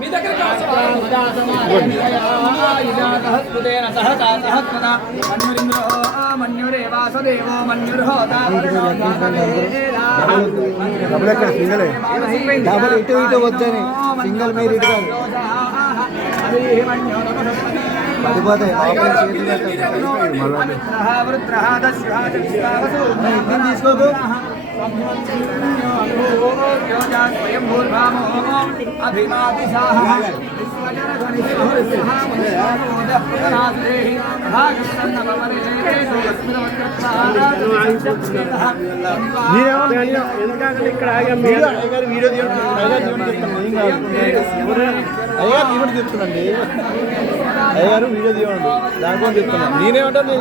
మీ దగ్గరికి ఇటు ఇటు వచ్చాయి సింగల్ మీరు ఇటు కాదు పడిపోతాయి తీసుకోకు ఇక్కడ వీడియో చెప్తున్నాండి అయ్యారు వీడియో తీయండి దానికోసం చెప్తున్నాను నేనేమంటాను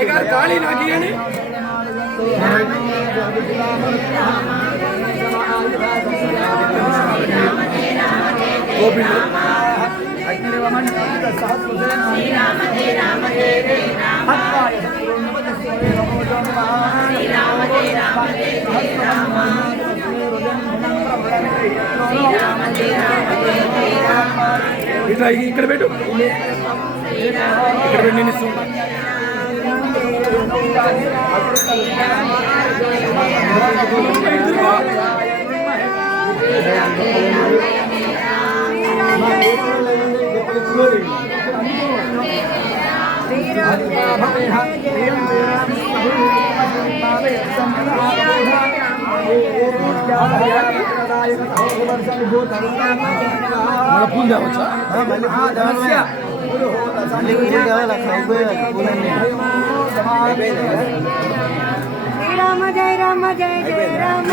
ఇంకా ఖాళీ నాకు ఇవ్వండి ఇట్లా ఇక్కడ పెట్టు ఇక్కడ పెట్టి నేను ఇస్తున్నా మన పూలు తేవచ్చా రామ జయ రామ జయ జయ రామ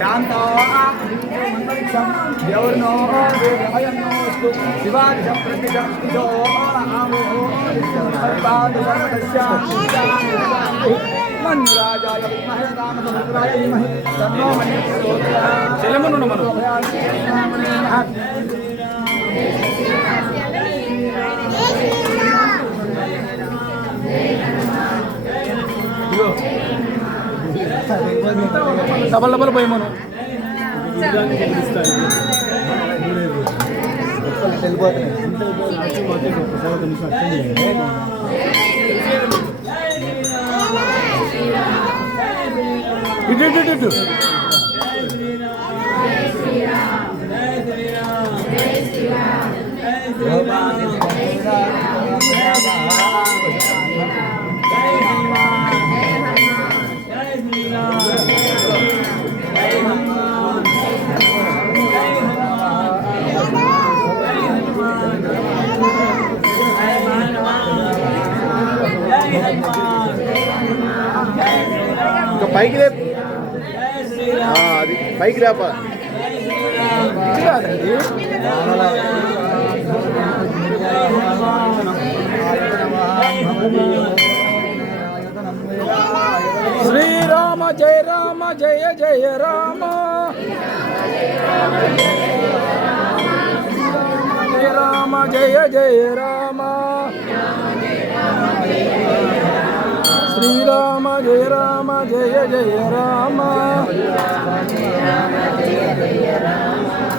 శాంత ఎవరినో శివాజ ప్రతిజో మన్రాజాయ విద్మహే రామచంద్రాయ ధీమహి తన్నో డబల్ డబల్ పోయి మనం ఇటు ఇటు ఇటు ఇంకా పైకి లేపు అది పైకి లేప కాదండి శ్రీరామ జయ రామ జయ జయ రామ జయ రామ జయ జయ రామ శ్రీరామ జయ రామ జయ జయ రామ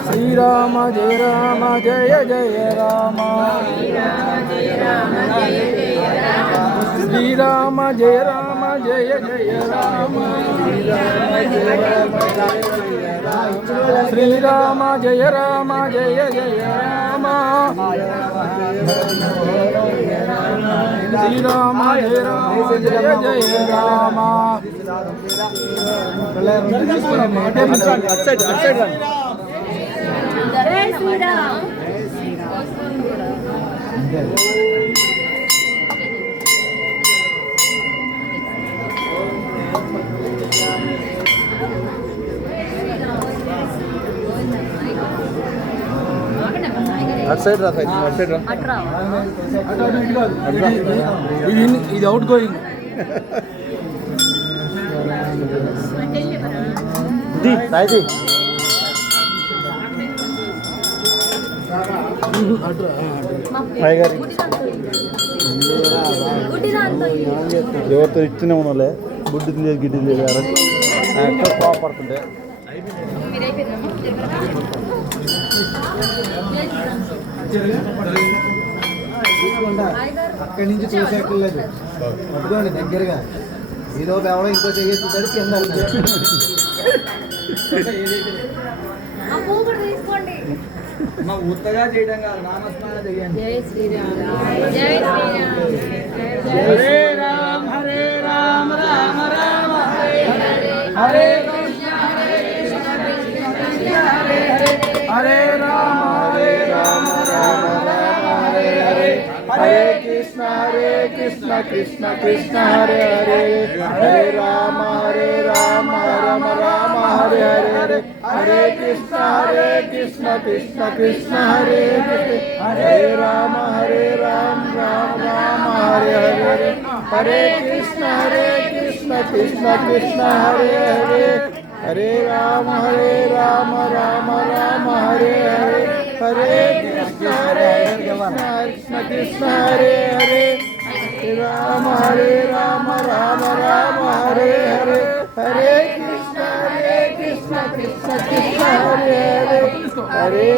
శ్రీరామ జయ రామ జయ జయ రామ శ్రీరామ జయ రామ జయ జయ రామ శ్రీరామ జయ రామ జయ జయ రామ శ్రీరామ జయ రామ జయ జయ రామ జై శ్రీరామ్ అటు సైడ్ రా సైడ్ అటు సైడ్ రా అట్రా ఇది అవుట్ గోయింగ్ సాయిది గారి ఎవరితో ఇస్తూనే ఉన్నాలే బుడ్డి లేదు గిడ్డి లేదు ఎక్కడ కోపడుతుంటే అక్కడి నుంచి చూసేట్లేదు పట్టుకోండి దగ్గరగా ఈలోపు ఎవడో ఇంకో చేస్తాడు కింద తీసుకోండి మా ఉత్తగా చేయడం కాదు నామస్మరణ చేయండి జై శ్రీరామ్ జై శ్రీరామ్ హరే రామ రామ రామ హరే హరే హరే కృష్ణ కృష్ణ హరే హరే హరే రామ రామ రామ హరే హరే హరే కృష్ణ కృష్ణ కృష్ణ హరే హరే హరే రామ రామ రామ హరే హరే హరే కృష్ణ కృష్ణ కృష్ణ హరే హరే హరే రామ రామ రామ హరే హరే హరే కృష్ణ కృష్ణ కృష్ణ హరే హరే హరే రామ రామ రామ హరే హరే హరే కృష్ణ కృష్ణ కృష్ణ హరే హరే రామ రామ రామ హరే హరే హరే కృష్ణ కృష్ణ కృష్ణ హరే హరే హరే